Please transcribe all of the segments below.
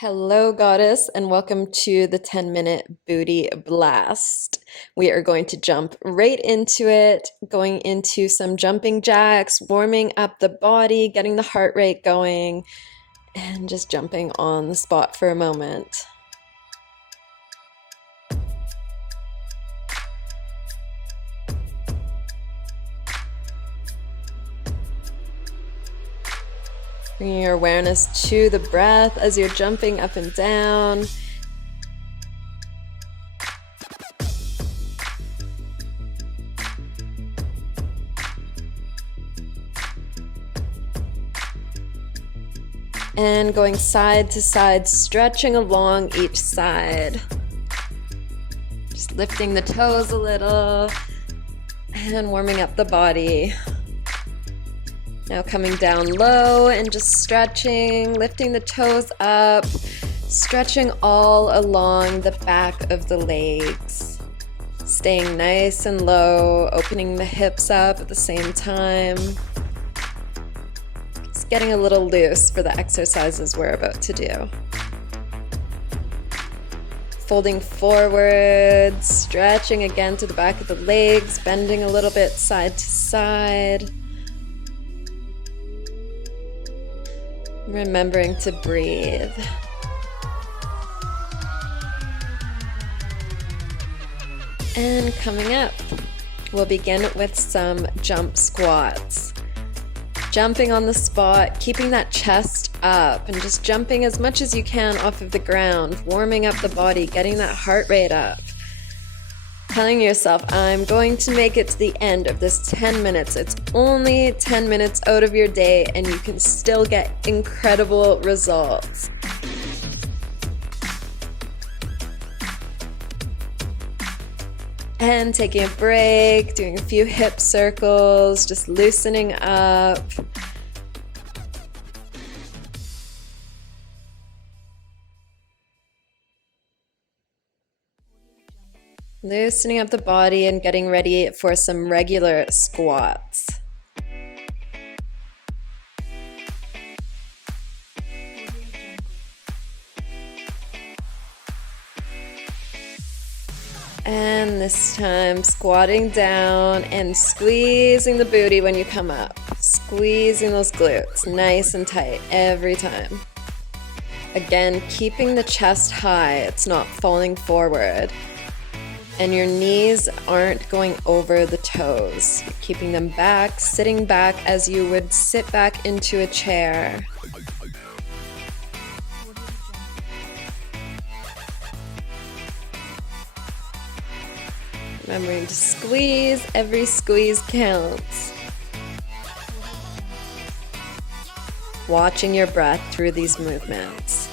Hello, Goddess, and welcome to the 10-minute booty blast. We are going to jump right into it, going into some jumping jacks, warming up the body, getting the heart rate going, and just jumping on the spot for a moment. Bringing your awareness to the breath as you're jumping up and down. And going side to side, stretching along each side. Just lifting the toes a little and warming up the body. Now coming down low and just stretching, lifting the toes up, stretching all along the back of the legs. Staying nice and low, opening the hips up at the same time. Just getting a little loose for the exercises we're about to do. Folding forward, stretching again to the back of the legs, bending a little bit side to side. Remembering to breathe. And coming up, we'll begin with some jump squats. Jumping on the spot, keeping that chest up, and just jumping as much as you can off of the ground, warming up the body, getting that heart rate up. Telling yourself, I'm going to make it to the end of this 10 minutes. It's only 10 minutes out of your day and you can still get incredible results. And taking a break, doing a few hip circles, just loosening up. Loosening up the body and getting ready for some regular squats. And this time, squatting down and squeezing the booty when you come up. Squeezing those glutes nice and tight every time. Again, keeping the chest high, it's not falling forward. And your knees aren't going over the toes. You're keeping them back, sitting back as you would sit back into a chair. Remembering to squeeze, every squeeze counts. Watching your breath through these movements.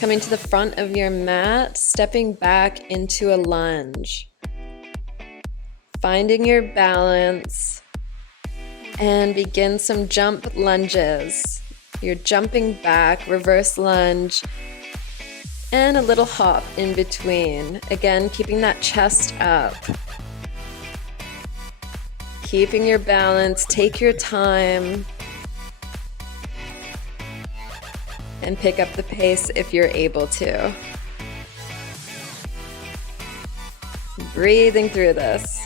Coming to the front of your mat, stepping back into a lunge. Finding your balance and begin some jump lunges. You're jumping back, reverse lunge, and a little hop in between. Again, keeping that chest up. Keeping your balance, take your time. And pick up the pace if you're able to. Breathing through this.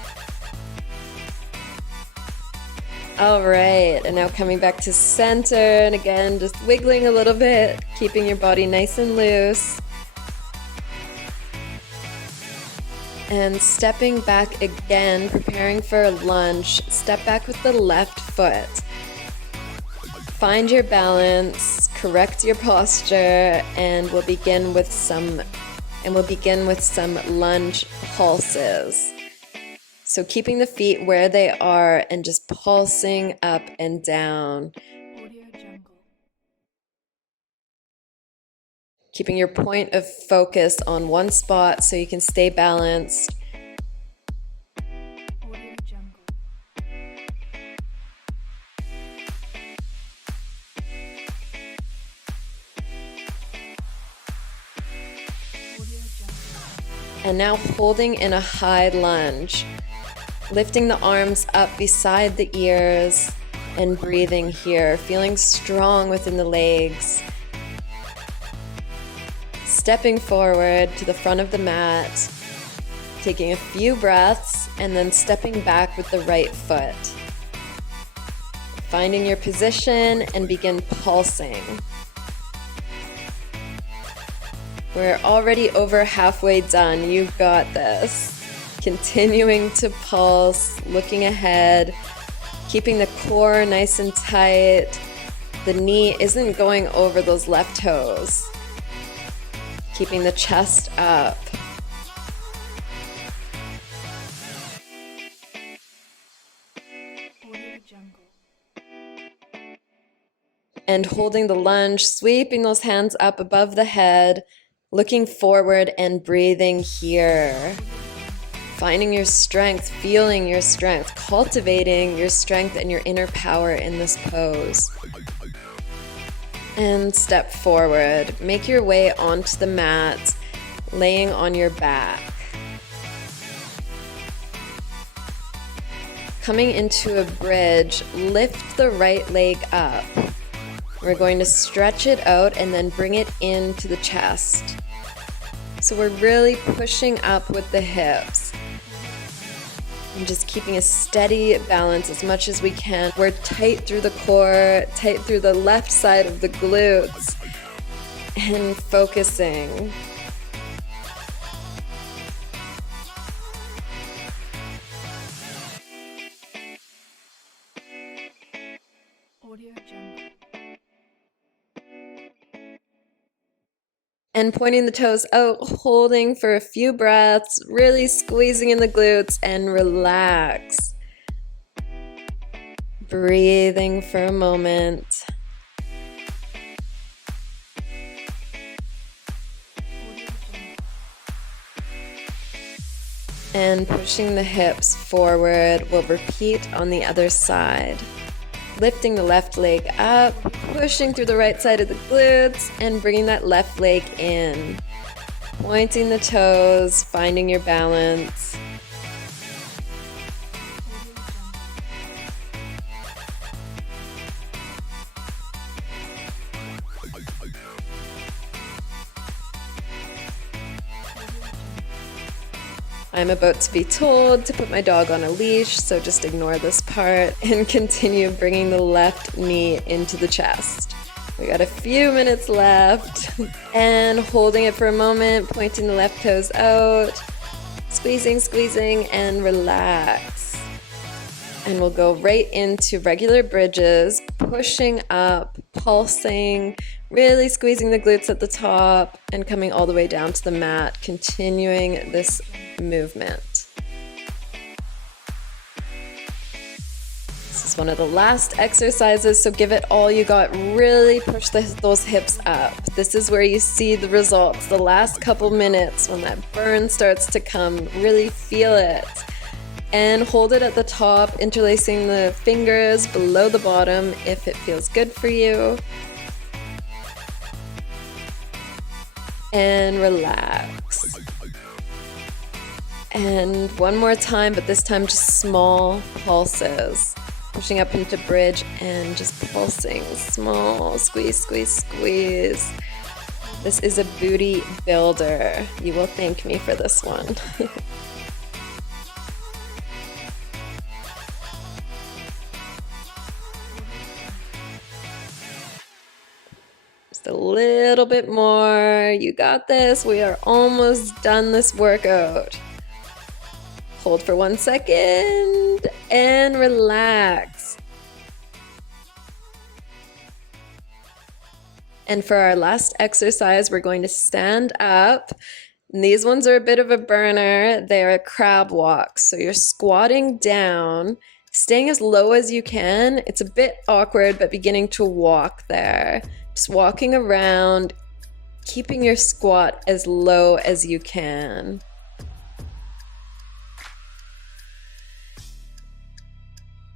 All right, and now coming back to center, and again, just wiggling a little bit, keeping your body nice and loose. And stepping back again, preparing for a lunge. Step back with the left foot. Find your balance, correct your posture, and we'll begin with some lunge pulses. So keeping the feet where they are and just pulsing up and down. Keeping your point of focus on one spot so you can stay balanced. And now holding in a high lunge. Lifting the arms up beside the ears and breathing here, feeling strong within the legs. Stepping forward to the front of the mat, taking a few breaths, and then stepping back with the right foot. Finding your position and begin pulsing. We're already over halfway done. You've got this. Continuing to pulse, looking ahead, keeping the core nice and tight. The knee isn't going over those left toes. Keeping the chest up. And holding the lunge, sweeping those hands up above the head, looking forward and breathing here. Finding your strength, feeling your strength, cultivating your strength and your inner power in this pose. And step forward. Make your way onto the mat, laying on your back. Coming into a bridge, lift the right leg up. We're going to stretch it out and then bring it into the chest. So we're really pushing up with the hips. And just keeping a steady balance as much as we can. We're tight through the core, tight through the left side of the glutes, and focusing. And pointing the toes out, holding for a few breaths, really squeezing in the glutes and relax. Breathing for a moment. And pushing the hips forward. We'll repeat on the other side. Lifting the left leg up, pushing through the right side of the glutes, and bringing that left leg in. Pointing the toes, finding your balance. I'm about to be told to put my dog on a leash, so just ignore this part and continue bringing the left knee into the chest. We got a few minutes left and holding it for a moment, pointing the left toes out, squeezing, squeezing, and relax. And we'll go right into regular bridges, pushing up, pulsing, really squeezing the glutes at the top and coming all the way down to the mat, continuing this movement. This is one of the last exercises, so give it all you got. Really push those hips up. This is where you see the results, the last couple minutes when that burn starts to come. Really feel it. And hold it at the top, interlacing the fingers below the bottom if it feels good for you. And relax. And one more time, but this time just small pulses. Pushing up into bridge and just pulsing. Small, squeeze, squeeze, squeeze. This is a booty builder. You will thank me for this one. Just a little bit more. You got this. We are almost done this workout. Hold for 1 second and relax. And for our last exercise, we're going to stand up. And these ones are a bit of a burner. They're crab walks. So you're squatting down, staying as low as you can. It's a bit awkward, but beginning to walk there. Just walking around, keeping your squat as low as you can.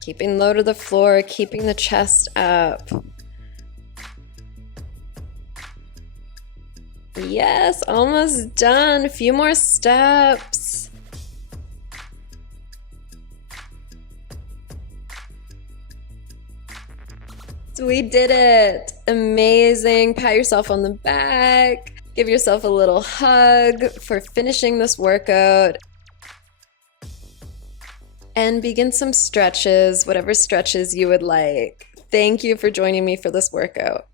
Keeping low to the floor, keeping the chest up. Yes, almost done. A few more steps. We did it! Amazing. Pat yourself on the back. Give yourself a little hug for finishing this workout. And begin some stretches, whatever stretches you would like. Thank you for joining me for this workout.